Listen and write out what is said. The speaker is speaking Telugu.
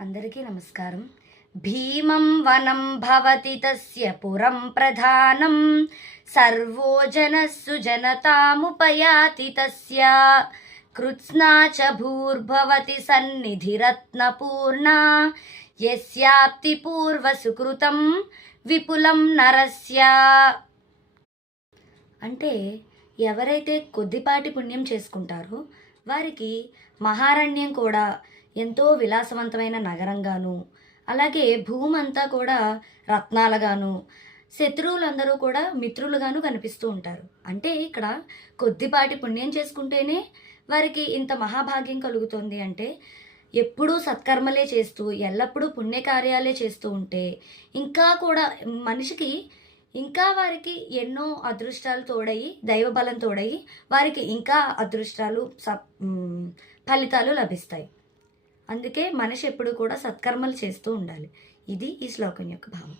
అందరికీ నమస్కారం. భీమం వనం భవతి తస్య పురం ప్రధానం. సర్వో జనస్సు జనతాముపయాతి తస్య. కృత్స్నా చ భూర్భవతి సన్నిధిరత్నపూర్ణా యస్యాప్తి పూర్వసుకృతం విపులం నరస్య. అంటే ఎవరైతే కొద్దిపాటి పుణ్యం చేసుకుంటారో వారికి మహారణ్యం కూడా ఎంతో విలాసవంతమైన నగరంగాను అలాగే భూమి అంతా కూడా రత్నాలుగాను శత్రువులందరూ కూడా మిత్రులుగాను కనిపిస్తూ ఉంటారు. అంటే ఇక్కడ కొద్దిపాటి పుణ్యం చేసుకుంటేనే వారికి ఇంత మహాభాగ్యం కలుగుతుంది అంటే ఎప్పుడూ సత్కర్మలే చేస్తూ ఎల్లప్పుడూ పుణ్యకార్యాలే చేస్తూ ఉంటే ఇంకా కూడా మనిషికి ఇంకా వారికి ఎన్నో అదృష్టాలు తోడయి దైవబలం తోడయి వారికి ఇంకా అదృష్టాలు స ఫలితాలు లభిస్తాయి. అందుకే మనిషి ఎప్పుడు కూడా సత్కర్మలు చేస్తూ ఉండాలి. ఇది ఈ శ్లోకం యొక్క భావం.